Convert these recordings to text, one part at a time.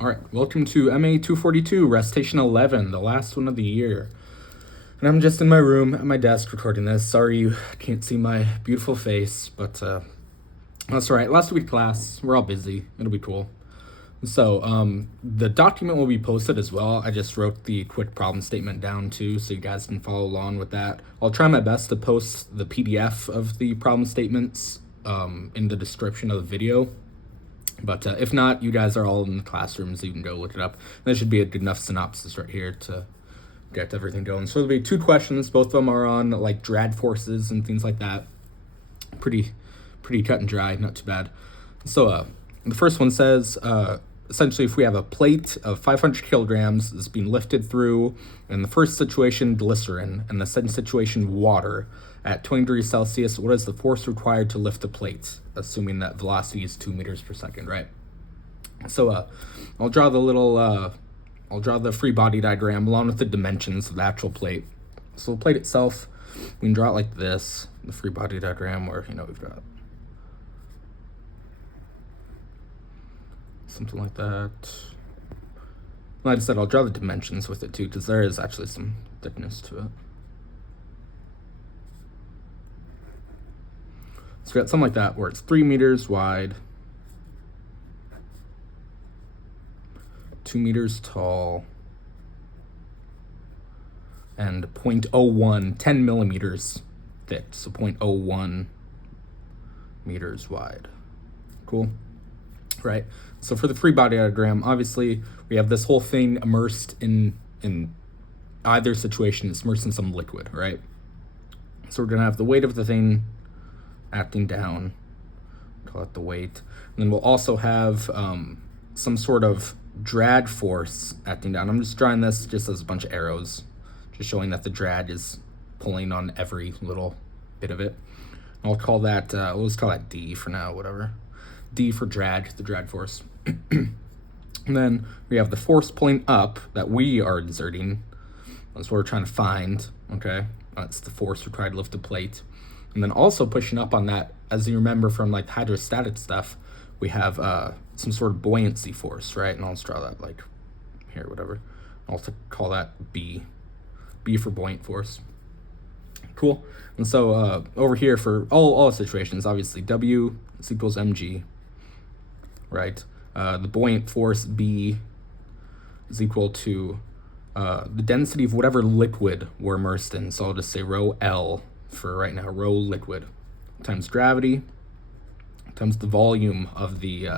All right, welcome to MAE 242, Recitation 11, the last one of the year. And I'm just in my room at my desk recording this. Sorry you can't see my beautiful face, but that's all right. Last week class, we're all busy. It'll be cool. So the document will be posted as well. I just wrote the quick problem statement down too, so you guys can follow along with that. I'll try my best to post the PDF of the problem statements in the description of the video. But if not, you guys are all in the classrooms, so you can go look it up. There should be a good enough synopsis right here to get everything going. So there'll be 2 questions. Both of them are on like drag forces and things like that. Pretty cut and dry, not too bad. So the first one says, essentially, if we have a plate of 500 kilograms that's being lifted through, in the first situation, glycerin, and the second situation, water, at 20 degrees Celsius, what is the force required to lift the plate, assuming that velocity is 2 meters per second, right? So I'll draw the free body diagram along with the dimensions of the actual plate. So the plate itself, we can draw it like this, the free body diagram, where, we've got something like that. Like I said, I'll draw the dimensions with it too, because there is actually some thickness to it. So we got something like that, where it's 3 meters wide, 2 meters tall, and 0.01, 10 millimeters thick, so 0.01 meters wide. Cool? Right? So for the free body diagram, obviously, we have this whole thing immersed in either situation, it's immersed in some liquid, right? So we're going to have the weight of the thing acting down, call it the weight. And then we'll also have some sort of drag force acting down. I'm just drawing this just as a bunch of arrows, just showing that the drag is pulling on every little bit of it. And I'll call that, we'll just call that D for now, whatever. D for drag, the drag force. And then we have the force pulling up that we are exerting. That's what we're trying to find, okay? That's the force required to lift the plate. And then also pushing up on that, as you remember from like hydrostatic stuff, we have some sort of buoyancy force, right? And I'll just draw that like here, whatever. I'll call that B. B for buoyant force. Cool. And so over here for all situations, obviously W is equals mg, right? The buoyant force B is equal to the density of whatever liquid we're immersed in. So I'll just say rho L for right now, rho liquid, times gravity, times the volume of the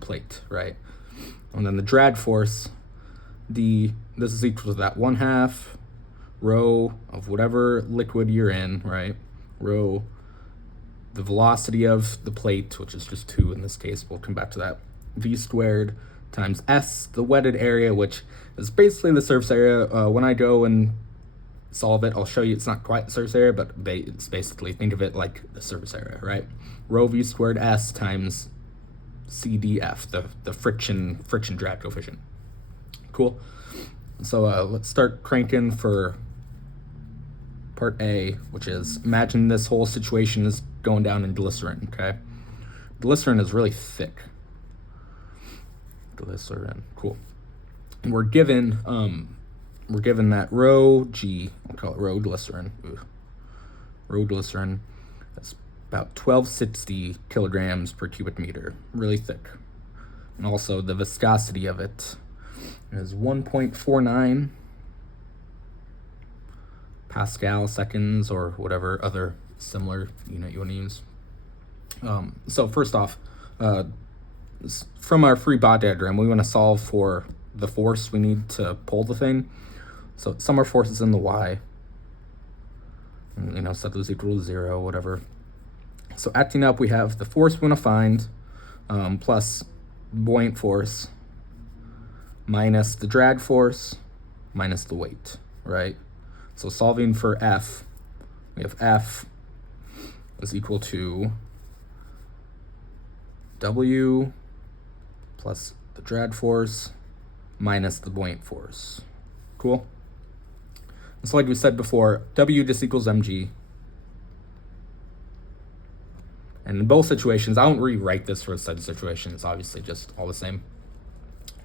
plate, right? And then the drag force, this is equal to that 1/2 rho of whatever liquid you're in, right? Rho, the velocity of the plate, which is just 2 in this case, we'll come back to that, v squared times s, the wetted area, which is basically the surface area. When I go and solve it, I'll show you it's not quite the surface area, but it's basically, think of it like the surface area, right? Rho v squared s times CDF, the friction drag coefficient. Cool. So let's start cranking for part A, which is, imagine this whole situation is going down in glycerin, okay? Glycerin is really thick. Glycerin, cool. And we're given that rho G, I'll call it rho glycerin. Rho glycerin, that's about 1260 kilograms per cubic meter, really thick. And also the viscosity of it is 1.49 Pascal seconds, or whatever other similar unit you want to use. So first off, from our free body diagram, we want to solve for the force we need to pull the thing. So some of our forces in the y, and, set those equal to 0, whatever. So acting up, we have the force we want to find, plus buoyant force, minus the drag force, minus the weight, right? So solving for F, we have F is equal to W plus the drag force minus the buoyant force. Cool? And so like we said before, W just equals mg. And in both situations, I won't rewrite this for a set of situations, obviously just all the same.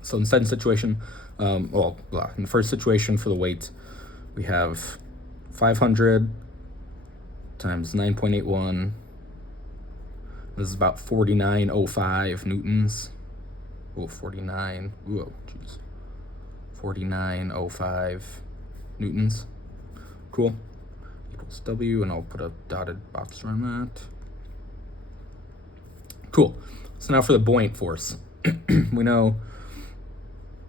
So in the second situation, in the first situation for the weight, we have 500 times 9.81. This is about 4905 newtons. Oh, 49. Whoa, jeez. 4905 newtons. Cool. Equals W, and I'll put a dotted box around that. Cool. So now for the buoyant force. We know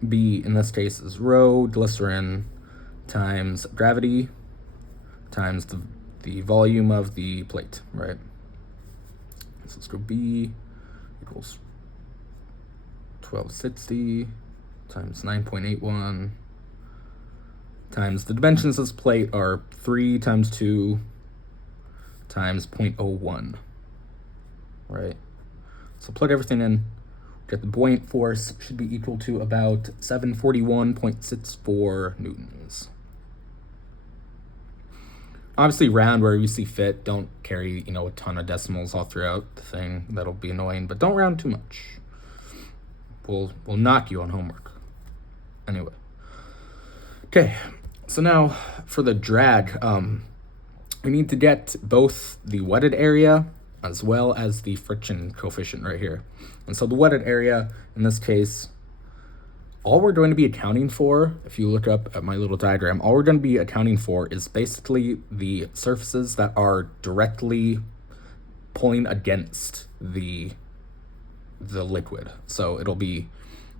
B in this case is rho glycerin times gravity times the volume of the plate, right? So let's go B equals 1260 times 9.81 times the dimensions of this plate are 3 times 2 times 0.01, right? So plug everything in, get the buoyant force should be equal to about 741.64 newtons. Obviously round where you see fit, don't carry, a ton of decimals all throughout the thing. That'll be annoying, but don't round too much. We'll knock you on homework. Anyway. Okay, so now for the drag, we need to get both the wetted area as well as the friction coefficient right here. And so the wetted area, in this case, all we're going to be accounting for, if you look up at my little diagram, all we're going to be accounting for is basically the surfaces that are directly pulling against the liquid. So it'll be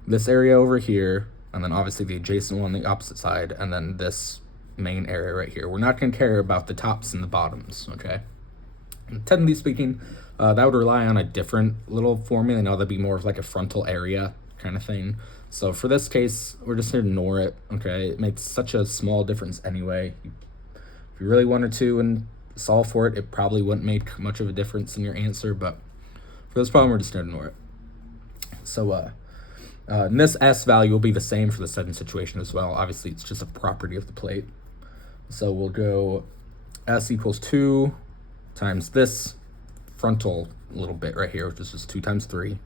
this area over here, and then obviously the adjacent one on the opposite side, and then this main area right here. We're not going to care about the tops and the bottoms, okay? And technically speaking, that would rely on a different little formula. I know that'd be more of like a frontal area kind of thing. So for this case, we're just going to ignore it, okay? It makes such a small difference anyway. If you really wanted to and solve for it, it probably wouldn't make much of a difference in your answer, but for this problem, we're just going to ignore it. So and this S value will be the same for the second situation as well. Obviously, it's just a property of the plate. So we'll go S equals 2 times this frontal little bit right here, which is just 2 times 3.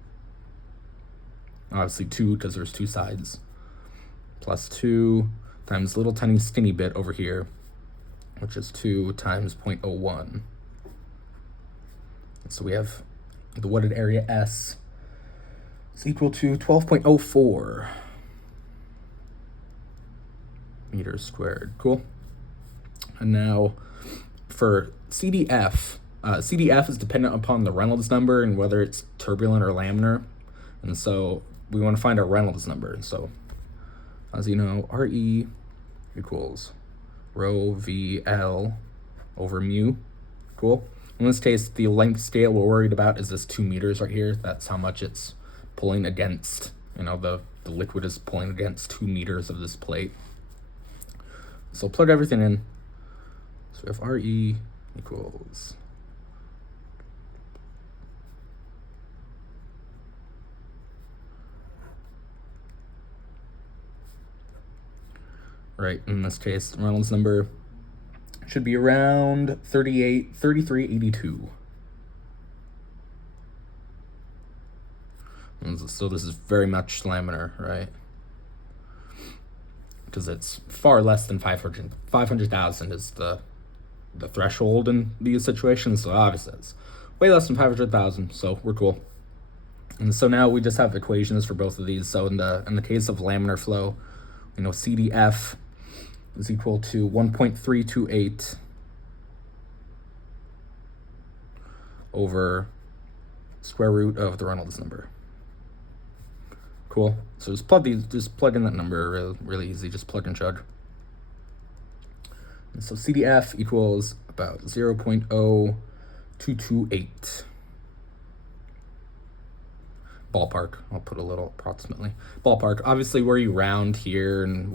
Obviously 2 because there's 2 sides. Plus 2 times little tiny skinny bit over here, which is 2 times 0.01. So we have the wetted area S is equal to 12.04 meters squared. Cool. And now for CDF, CDF is dependent upon the Reynolds number and whether it's turbulent or laminar. And so we want to find our Reynolds number. So as you know, RE equals rho VL over mu. Cool. In this case, the length scale we're worried about is this 2 meters right here. That's how much it's pulling against, the liquid is pulling against 2 meters of this plate. So plug everything in. So we have RE equals right, in this case, Reynolds number should be around 3382. So this is very much laminar, right? Because it's far less than 500,000 is the threshold in these situations. So obviously it's way less than 500,000. So we're cool. And so now we just have equations for both of these. So in the case of laminar flow, CDF is equal to 1.328 over square root of the Reynolds number. Cool. So just plug in that number, really easy, just plug and chug. And so CDF equals about 0.0228. Ballpark, I'll put a little approximately. Ballpark, obviously where you round here and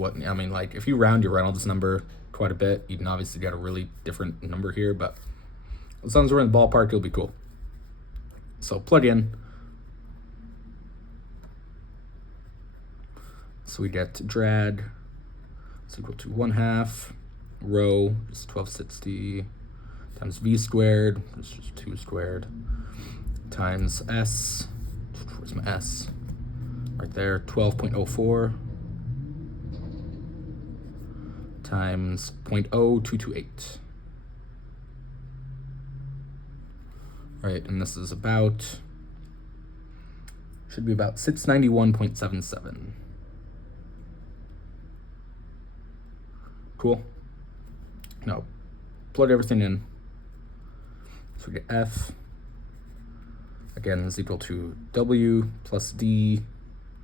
if you round your Reynolds number quite a bit, you can obviously get a really different number here, but as long as we're in the ballpark, it'll be cool. So plug in. So we get drag is equal to 1/2 rho, just 1260, times v squared, which is just 2 squared, times s, where's my s? right there, 12.04 times 0.0228. Right, and this is about, should be about 691.77. Cool. Now, plug everything in. So we get F, again, is equal to W plus D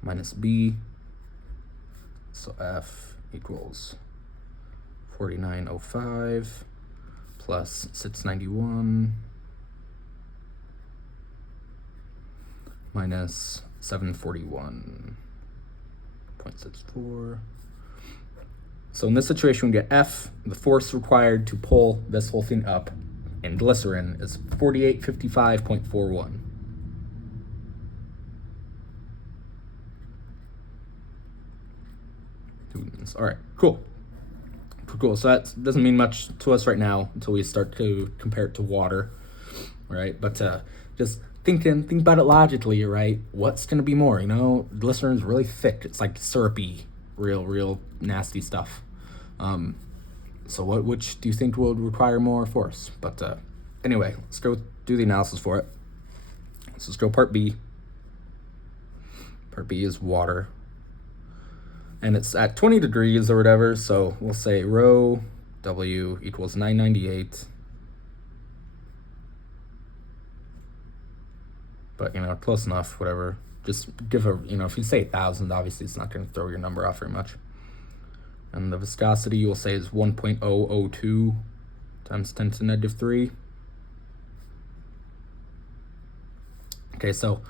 minus B. So F equals 4905 plus 691 minus 741.64. So in this situation, we get F, the force required to pull this whole thing up in glycerin is 4855.41. All right, cool. Cool. So that doesn't mean much to us right now until we start to compare it to water, right? But just think about it logically, right? What's going to be more? You know, glycerin is really thick. It's like syrupy, real nasty stuff. So which do you think will require more force? But anyway, let's go do the analysis for it. So let's go part B. Part B is water. And it's at 20 degrees or whatever, so we'll say rho W equals 998. But, you know, close enough, whatever. Just give a, you know, if you say 1,000, obviously it's not going to throw your number off very much. And the viscosity you'll say is 1.002 times 10 to the negative 3. Okay, so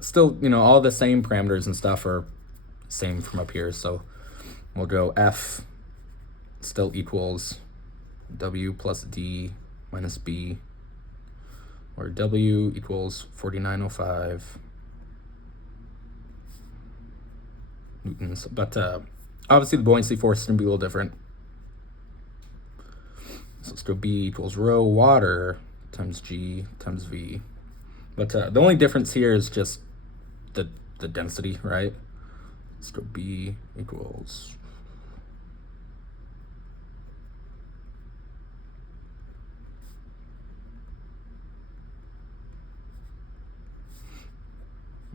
still, you know, all the same parameters and stuff are same from up here. So we'll go F still equals W plus D minus B, where W equals 4905 newtons. But obviously the buoyancy force is going to be a little different. So let's go B equals rho water times G times V. But the only difference here is just the density, right? Let's go B equals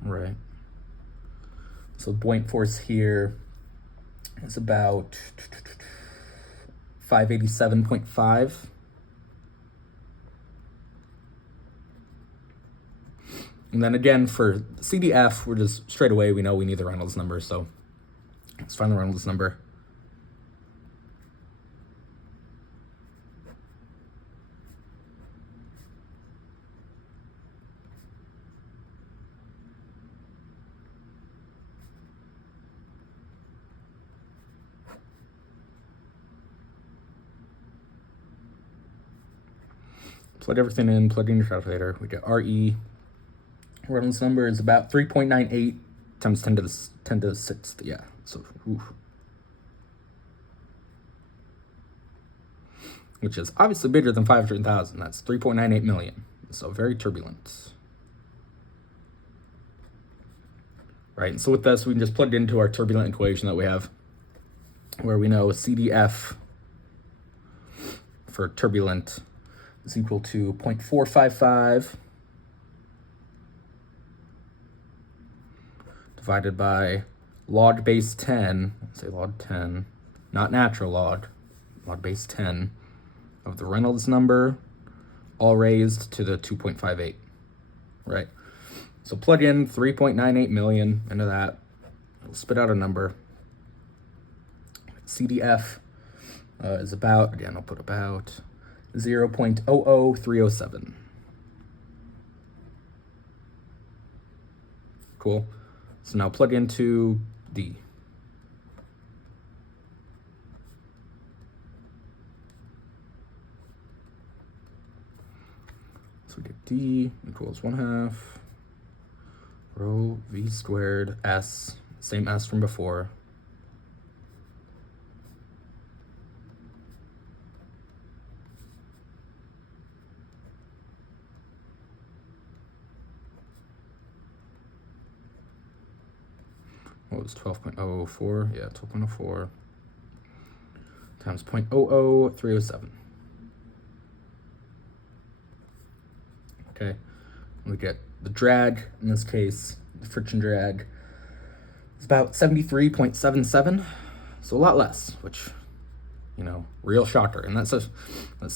right. So the buoyant force here is about 587.5. And then again, for CDF, we're just straight away, we know we need the Reynolds number, so let's find the Reynolds number. Plug everything in, plug in your calculator. We get RE. Reynolds number is about 3.98 times 10 to the 6th. Yeah, so which is obviously bigger than 500,000. That's 3.98 million. So very turbulent. Right, and so with this, we can just plug it into our turbulent equation that we have, where we know CDF for turbulent is equal to 0.455 divided by log base 10, say log 10, not natural log base 10 of the Reynolds number, all raised to the 2.58, right? So plug in 3.98 million into that. It'll spit out a number. CDF is about, again, I'll put about 0.00307. Cool. So now plug into D. So we get D equals 1/2 rho V squared S, same S from before, what was 12.004? Yeah, 12.04 times 0.00307. Okay, we get the drag, in this case, the friction drag, is about 73.77, so a lot less, which, you know, real shocker. And that's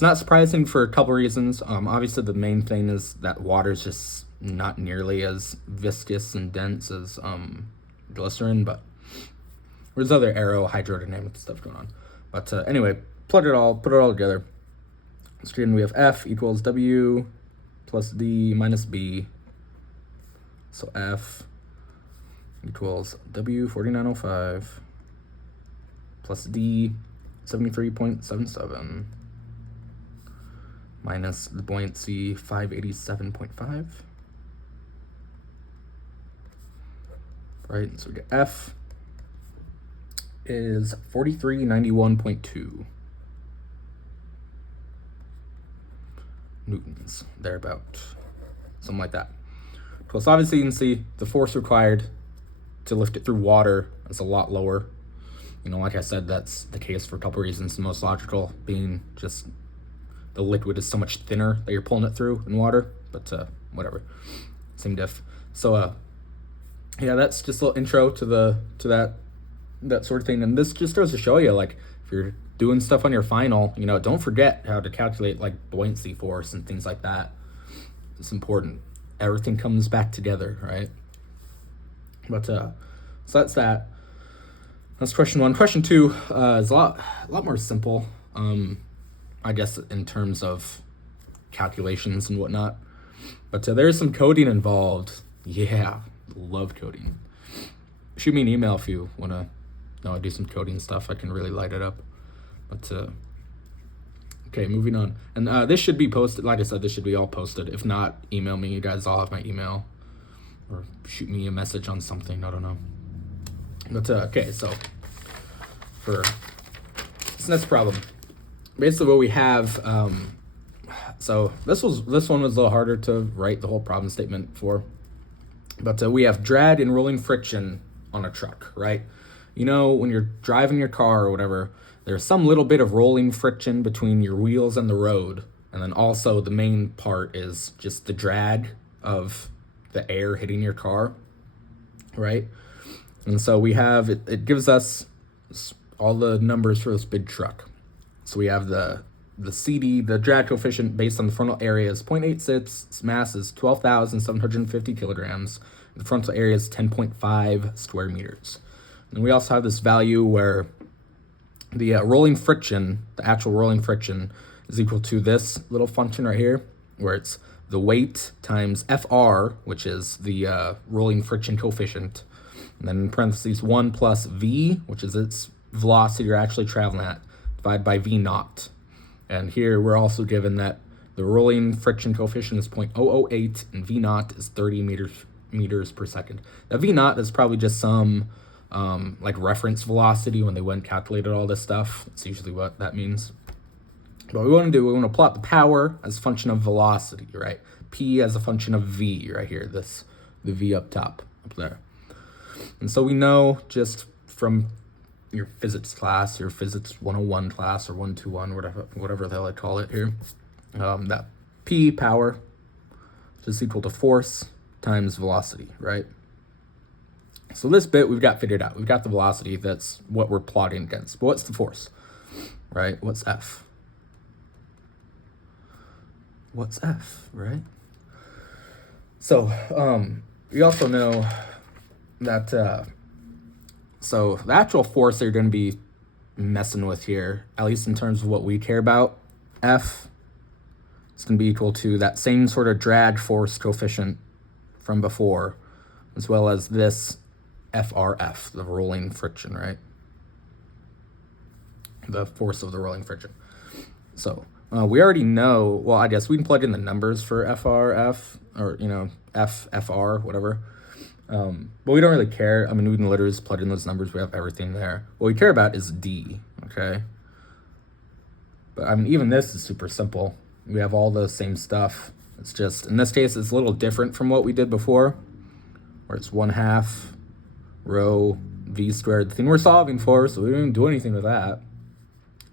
not surprising for a couple reasons. Obviously, the main thing is that water is just not nearly as viscous and dense as glycerin, but there's other aero hydrodynamic stuff going on. But anyway, put it all together. So again, we have F equals W plus D minus B. So F equals W 4905 plus D 73.77 minus the buoyancy 587.5. Right, so we get F is 4391.2 newtons, thereabout, something like that. So obviously you can see the force required to lift it through water is a lot lower. You know, like I said, that's the case for a couple reasons. The most logical being just the liquid is so much thinner that you're pulling it through in water, but whatever, same diff. So yeah, that's just a little intro to that sort of thing. And this just goes to show you, like, if you're doing stuff on your final, you know, don't forget how to calculate like buoyancy force and things like that. It's important. Everything comes back together, right? But so that's that. That's question one. Question two is a lot more simple, I guess, in terms of calculations and whatnot. But there's some coding involved. Yeah, love coding. Shoot me an email if you want to know I do some coding stuff. I can really light it up. But okay, moving on. And this should be posted. Like I said, this should be all posted. If not, email me. You guys all have my email. Or shoot me a message on something. I don't know. But okay, so for this next problem, basically what we have, so this one was a little harder to write the whole problem statement for. But we have drag and rolling friction on a truck, right? You know, when you're driving your car or whatever, there's some little bit of rolling friction between your wheels and the road. And then also the main part is just the drag of the air hitting your car, right? And so we have, it gives us all the numbers for this big truck. So we have the CD, the drag coefficient based on the frontal area is 0.86, its mass is 12,750 kilograms, the frontal area is 10.5 square meters. And we also have this value where the rolling friction, the actual rolling friction, is equal to this little function right here, where it's the weight times FR, which is the rolling friction coefficient, and then in parentheses 1 plus V, which is its velocity you're actually traveling at, divided by V naught. And here we're also given that the rolling friction coefficient is 0.008 and V naught is 30 meters per second. That V naught is probably just some like reference velocity when they went and calculated all this stuff. That's usually what that means. What we want to do, we want to plot the power as a function of velocity, right? P as a function of V right here, the V up top, up there. And so we know just from your physics class, your physics 101 class or 121, whatever the hell I call it here, that P, power, is equal to force times velocity, right? So this bit we've got figured out. We've got the velocity, that's what we're plotting against. But what's the force, right? What's F? What's F, right? So we also know that, so the actual force they're going to be messing with here, at least in terms of what we care about, F is going to be equal to that same sort of drag force coefficient from before, as well as this FRF, the rolling friction, right? The force of the rolling friction. So we already know, well, I guess we can plug in the numbers for FRF, or, you know, FR, whatever. But we don't really care. I mean, we can literally just plug in those numbers. We have everything there. What we care about is D, okay? But I mean, even this is super simple. We have all the same stuff. It's just, in this case, it's a little different from what we did before, where it's 1/2 rho v squared, the thing we're solving for, so we didn't do anything with that,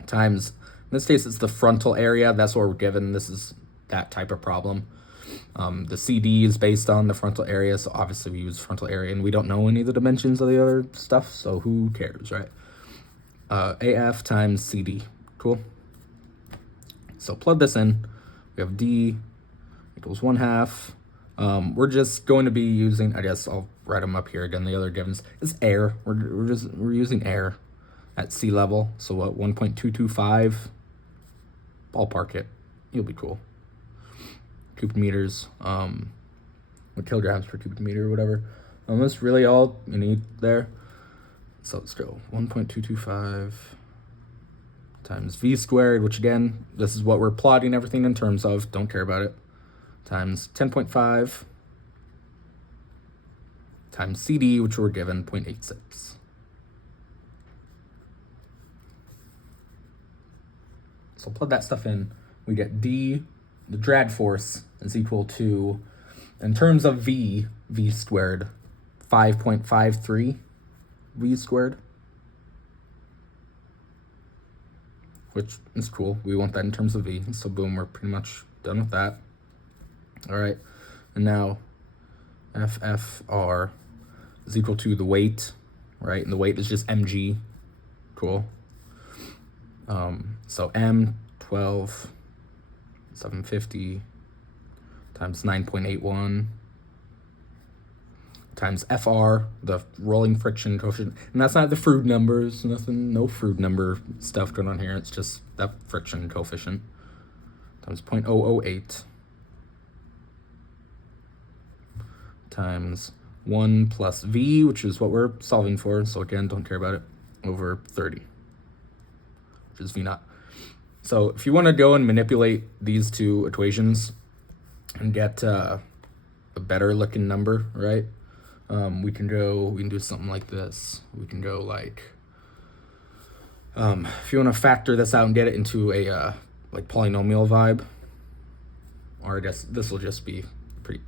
times, in this case, it's the frontal area. That's what we're given. This is that type of problem. The CD is based on the frontal area, so obviously we use frontal area, and we don't know any of the dimensions of the other stuff, so who cares, right? AF times CD. Cool. So plug this in. We have D equals 1/2. We're just going to be using, I guess I'll write them up here again. The other givens is air. We're using air at sea level. So what, 1.225? Ballpark it. You'll be cool. Cubic meters, kilograms per cubic meter or whatever. That's really all you need there. So let's go 1.225 times v squared, which again, this is what we're plotting everything in terms of. Don't care about it. Times 10.5 times CD, which we're given 0.86. So plug that stuff in. We get D, the drag force, is equal to, in terms of V squared, 5.53 V squared, which is cool. We want that in terms of V. So boom, we're pretty much done with that. All right, and now FFR is equal to the weight, right? And the weight is just mg. Cool. So M 12,750 times 9.81 times FR, the rolling friction coefficient. And that's not the Froude numbers, nothing, no Froude number stuff going on here. It's just that friction coefficient times 0.008 times 1 plus V, which is what we're solving for. So again, don't care about it, over 30, which is V naught. So if you want to go and manipulate these two equations and get a better looking number, right? We can do something like this. We can go like, if you want to factor this out and get it into a like polynomial vibe, or I guess this will just be pretty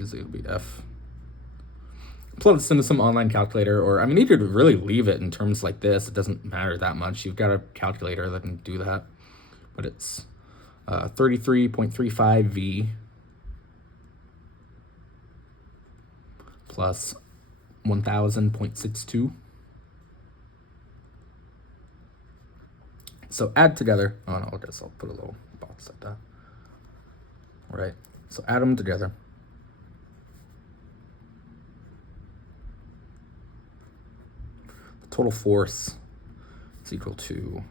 easy. It'll be F. Plug this into some online calculator, or I mean, you could really leave it in terms like this. It doesn't matter that much. You've got a calculator that can do that, but it's 33.35 V plus 1000.62. So add together. Oh no, I guess I'll put a little box like that. All right. So add them together. The total force is equal to,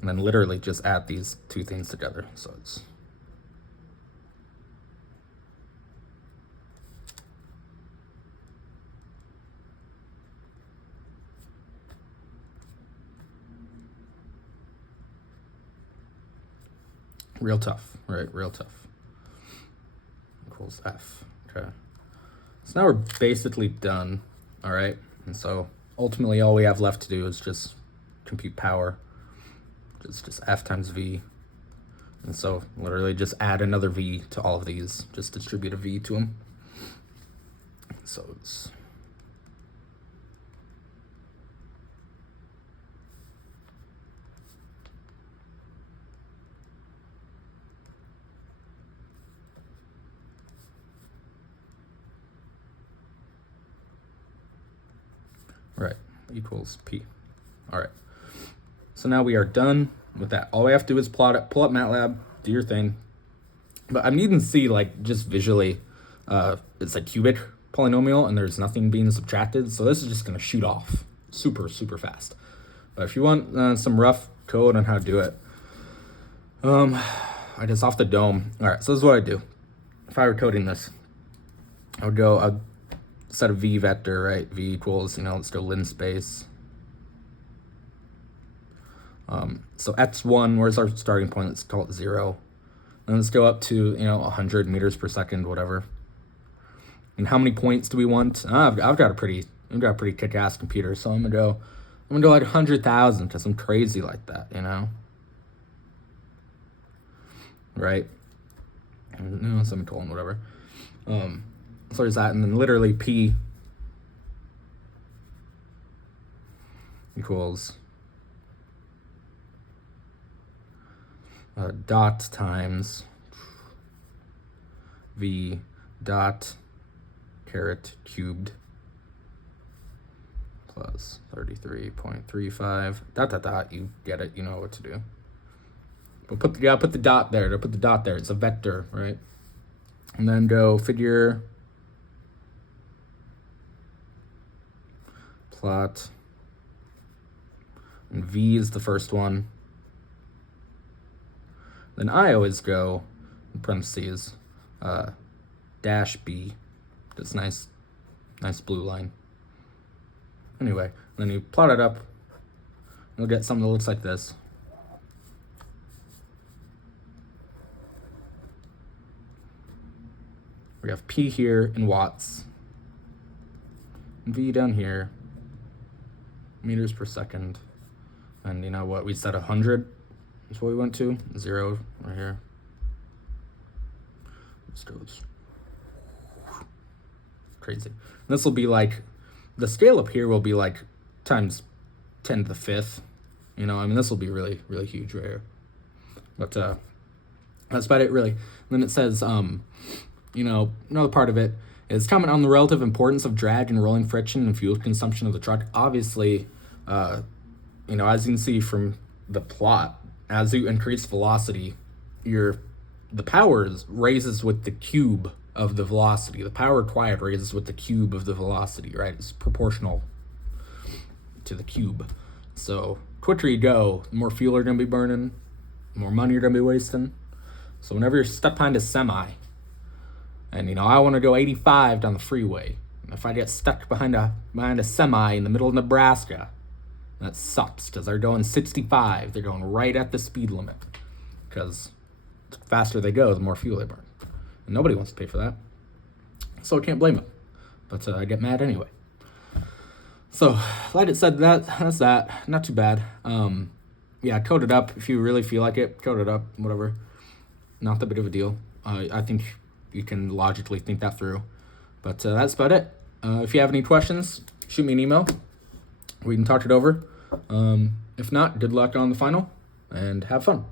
and then literally just add these two things together. So it's real tough, right? Real tough. Equals F. Okay. So now we're basically done. All right. And so ultimately all we have left to do is just compute power. Just F times V. And so literally just add another V to all of these. Just distribute a V to them. So it's right, equals P. All right. So now we are done with that. All we have to do is plot it, pull up MATLAB, do your thing. But I'm needing to see, like, just visually, it's a cubic polynomial and there's nothing being subtracted. So this is just going to shoot off super fast. But if you want some rough code on how to do it, I just off the dome. All right, so this is what I do. If I were coding this, I would go, I'd set a V vector, right? V equals, let's go linspace. So x1, where's our starting point? Let's call it 0. And let's go up to, 100 meters per second, whatever. And how many points do we want? I've got a pretty kick-ass computer, so I'm gonna go like 100,000 because I'm crazy like that, Right? Semicolon, whatever. So there's that, and then literally P equals dot times V dot caret cubed plus 33.35 dot dot dot. You get it, you know what to do. But put the dot there. To put the dot there, it's a vector, right? And then go figure plot, and V is the first one. Then I always go in parentheses dash B. This nice blue line. Anyway, then you plot it up, you'll get something that looks like this. We have P here in watts, V down here, meters per second, and you know what, we said 100 is what we went to, 0 right here. This goes crazy. This will be like, the scale up here will be like times 10 to the 5th. You know, I mean, this will be really, really huge right here. But that's about it, really. And then it says, you know, another part of it is comment on the relative importance of drag and rolling friction and fuel consumption of the truck. Obviously, you know, as you can see from the plot, as you increase velocity, the power raises with the cube of the velocity. The power required raises with the cube of the velocity, right? It's proportional to the cube. So quicker you go, the more fuel you're going to be burning, the more money you're going to be wasting. So whenever you're stuck behind a semi, and you know, I want to go 85 down the freeway, and if I get stuck behind a semi in the middle of Nebraska, that sucks, because they're going 65. They're going right at the speed limit, because the faster they go, the more fuel they burn. And nobody wants to pay for that. So I can't blame them. But I get mad anyway. So, like it said, that's that. Not too bad. Yeah, code it up if you really feel like it. Code it up, whatever. Not that big of a deal. I think you can logically think that through. But that's about it. If you have any questions, shoot me an email. We can talk it over. If not, good luck on the final, and have fun.